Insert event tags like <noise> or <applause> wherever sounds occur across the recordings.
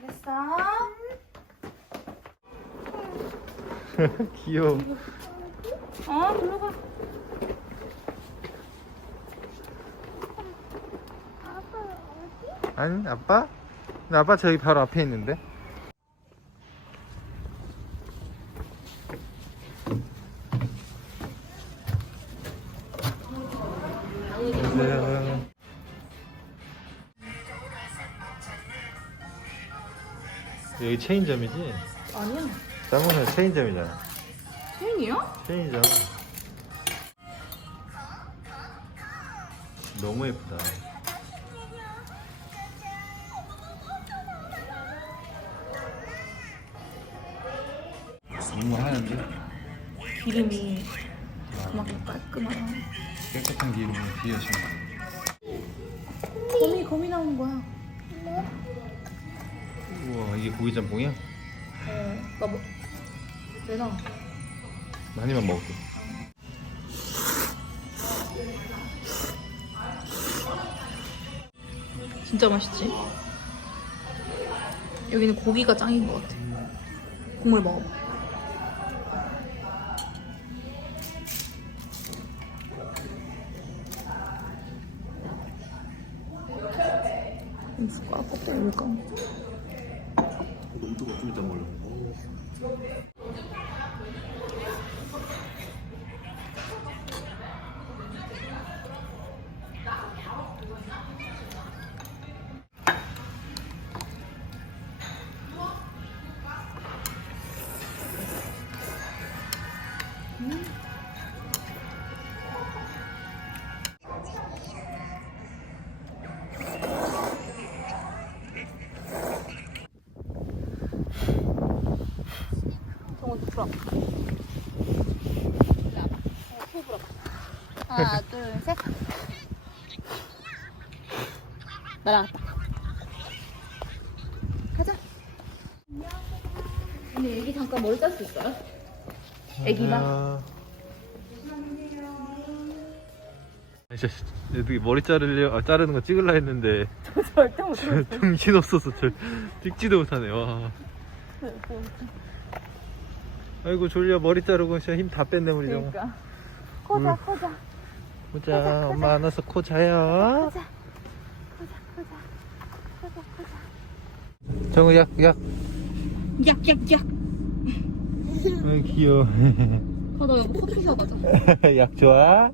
잘했어. <laughs> 귀여워. 어, 들어가. 아빠 어디? 아니 아빠? 아빠 저기 바로 앞에 있는데. 여기 체인점이지? 아니야. 짱구는 체인점이잖아. 체인이야? 체인점. 너무 예쁘다. 너무 하는데? 기름이 그만큼 깔끔하다. 깨끗한 기름을 뒤에서 거미, 거미 나온 거야. 고기 짬뽕이야? 어, 나 뭐, 내놔. 많이만 먹을게 진짜 맛있지? 여기는 고기가 짱인 것 같아. 국물 먹어봐. 숟가락 꼭 올까? 너 무 뜨거워 좀 이따 먹을래 정원 불어. 하나, 둘, 셋. 날아갔다. 가자. 언니 애기 잠깐 머리 짤수 있어요? 애기만? 진짜 여기 머리 자르려 아, 자르는 거 찍을라 했는데 절대 못해. 정신 없어서 저 찍지도 못하네 와 아이고 졸려 머리 자르고 진짜 힘 다 뺐네 우리 정우 그러니까. 코자, 음. 코자. 보자 엄마 안아서 코 자요 코자. 코자, 코자. 코자, 코자. 정우 약약 약, 약, 약. 아 귀여워 <laughs> 아, 나 이거 커피 사가자. <laughs> 약 좋아?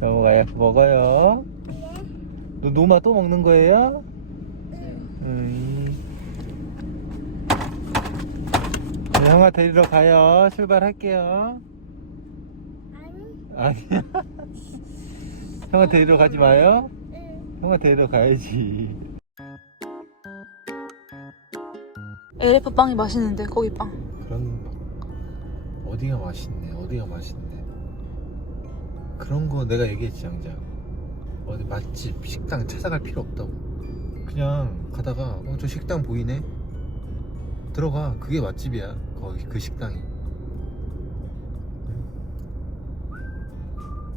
정우가 약 먹어요 너 노마 또 먹는 거예요? 음. 네, 형아 데리러 가요. 출발할게요. 아니. 아니야? <laughs> 형아 데리러 가지 마요? 응. 형아 데리러 가야지. LF 빵이 맛있는데, 거기 빵. 그런 어디가 맛있네 어디가 맛있네. 그런 거 내가 얘기했지 양자. 어디 맛집 식당 찾아갈 필요 없다고. 그냥 가다가 어 저 식당 보이네? 들어가. 그게 맛집이야 거기 그 식당이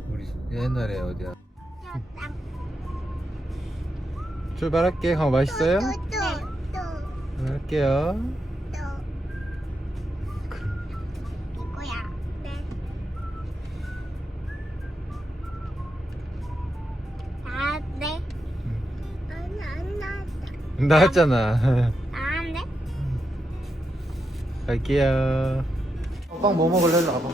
우리 옛날에 어디야 출발할게 강 맛있어요? 출발할게요 이거야. 네. 아, 네. 아니 안 나왔다. 나왔잖아. <laughs> <laughs> 갈게요. 빵 뭐 먹을래? 일로 와봐.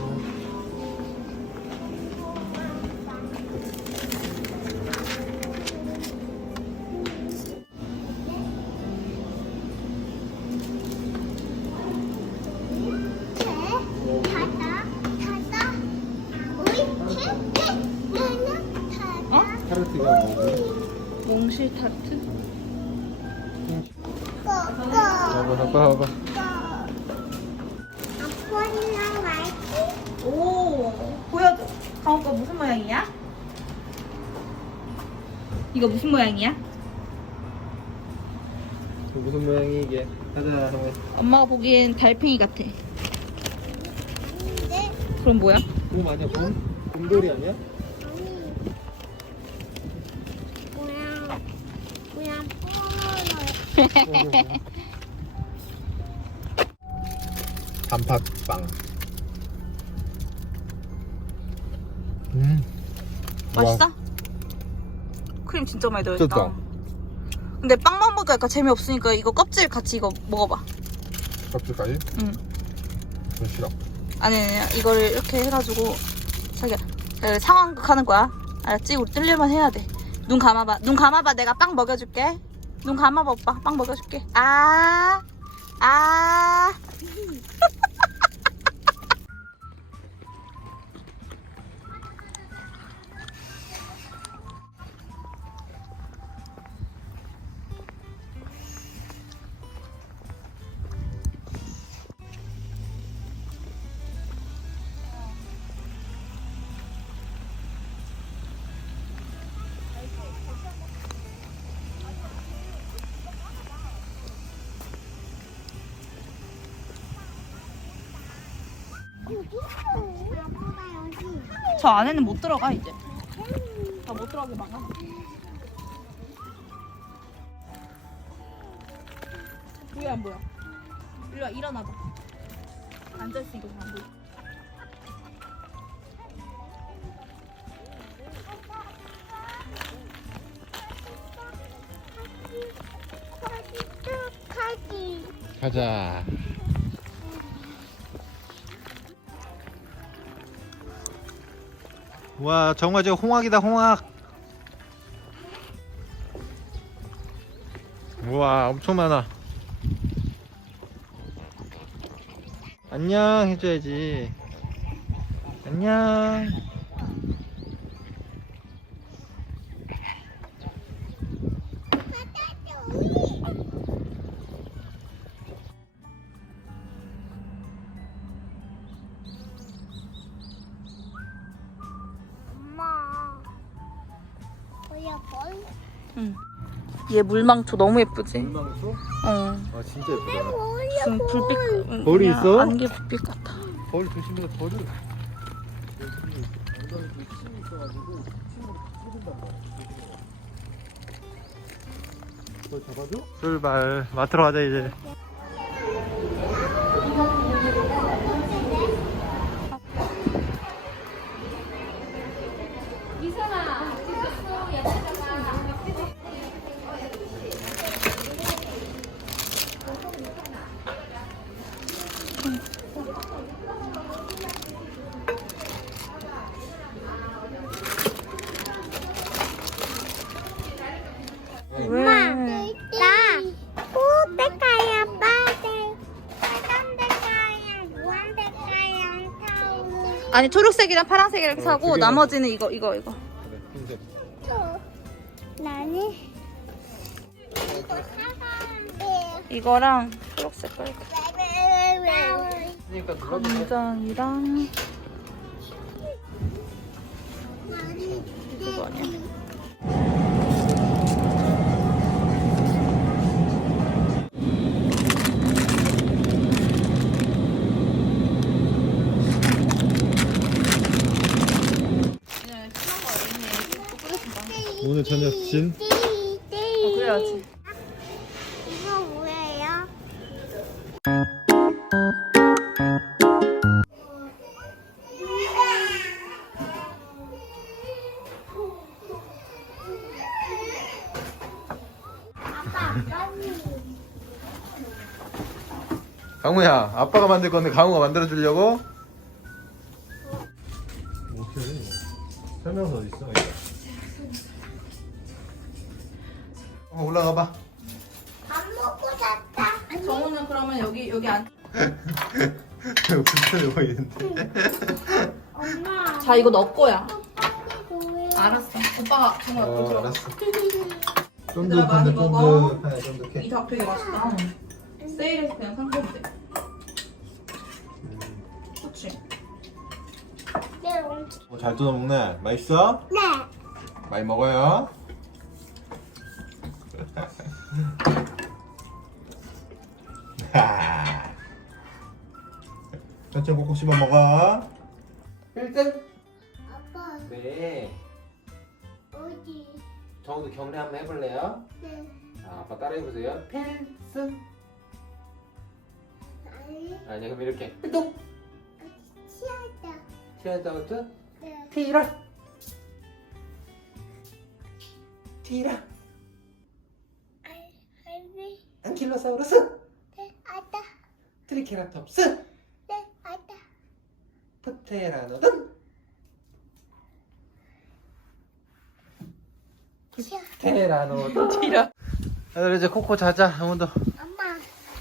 몽실 타르트? 봐봐, 봐봐, 봐봐. 오, 보여줘. 강호꺼 무슨 모양이야? 이거 무슨 모양이야? 무슨 모양이 이게? 하자 엄마가 보기엔 달팽이 같아. 근데 그럼 뭐야? 곰 아니야 곰? 곰돌이 아니야? 아니 뭐야 뭐야 뽀로로 <laughs> 단팥빵 음. 맛있어? 크림 진짜 많이 들어있다. 근데 빵만 먹으니까 재미없으니까 이거 껍질 같이 이거 먹어봐. 껍질까지? 응. 전 싫어. 아니, 아니, 아니, 이거를 이렇게 해가지고, 자기야, 그 상황극 하는 거야. 알았지? 우리 뜰려면 해야 돼. 눈 감아봐. 눈 감아봐. 내가 빵 먹여줄게. 눈 감아봐, 오빠. 빵 먹여줄게. 아, 아. <laughs> 저 안에는 못 들어가, 이제. 다 못 들어가게 막아. 보여, 안 보여? 일로 와, 일어나봐. 앉아있으니까 잘안 보여. 가자. 와 정말 저 홍학이다 홍학. 우와 엄청 많아. 안녕 해줘야지. 안녕. 응. 얘 물망초 너무 예쁘지? 물망초? 어. 아 진짜 예쁘다. 무슨 불빛 응, 벌이 그냥 있어? 안개 불빛 같아. 벌 조심해 벌을. 잡아줘? 출발 마트로 가자 이제. 아니 초록색이랑 파란색 이렇게 어, 사고 개만 나머지는 이거 이거 이거. 그래 흰색. 나는 이거 사과인데 이거랑 초록색 빨간. 그러니까 간장이랑 그거 아니야? 오늘 저녁 진? 어, 그래야지. 이거 뭐예요? 아빠 강우야 아빠가 만들 건데 강우가 만들어 주려고? 정우는 그러면 여기 여기 안. <laughs> 불편해 보이는데. 엄마 자 이거 너 거야. 알았어. 오빠가 정우 어 어, 알았어. 얘들아, 많이 쫀득한데 먹어. 쫀득하네 쫀득해. 이 닭 되게 맛있다. 세일해서 그냥 산 건데. 네, 엄청 어, 잘 뜯어 먹네. 맛있어? 네 많이 먹어요. <laughs> 천천히 꼭꼭 씹어 먹어. 1등? 아빠 네. 어디 정우도 경례 한번 해볼래요? 네 자, 아빠 따라해보세요. 필승. 아니 아니, 그럼 이렇게 똥 치아다. 또 네. 티라 티라 할미, 안킬로사우루스 네, 아다. 트리케라톱스 네, 아다. 프테라노돈 치아. 테라노돈 티라. 아들 이제 코코 자자 오늘도 엄마.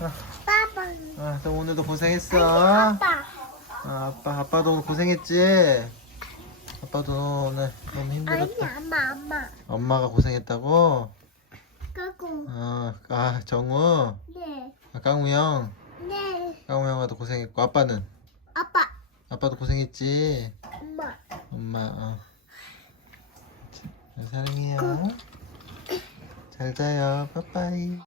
아. 빠빠. 아, 너 오늘도 고생했어 아빠. 아, 아빠 아빠도 오늘 고생했지 아빠도 오늘 너무 아니, 힘들었다 엄마, 엄마. 엄마가 고생했다고 까꿍. 아, 아 정우 네. 아, 깡우 형 네. 깡우 형아도 고생했고 아빠는 아빠. 아빠도 고생했지 엄마. 엄마 어. 자, 사랑해요 잘 자요 빠빠이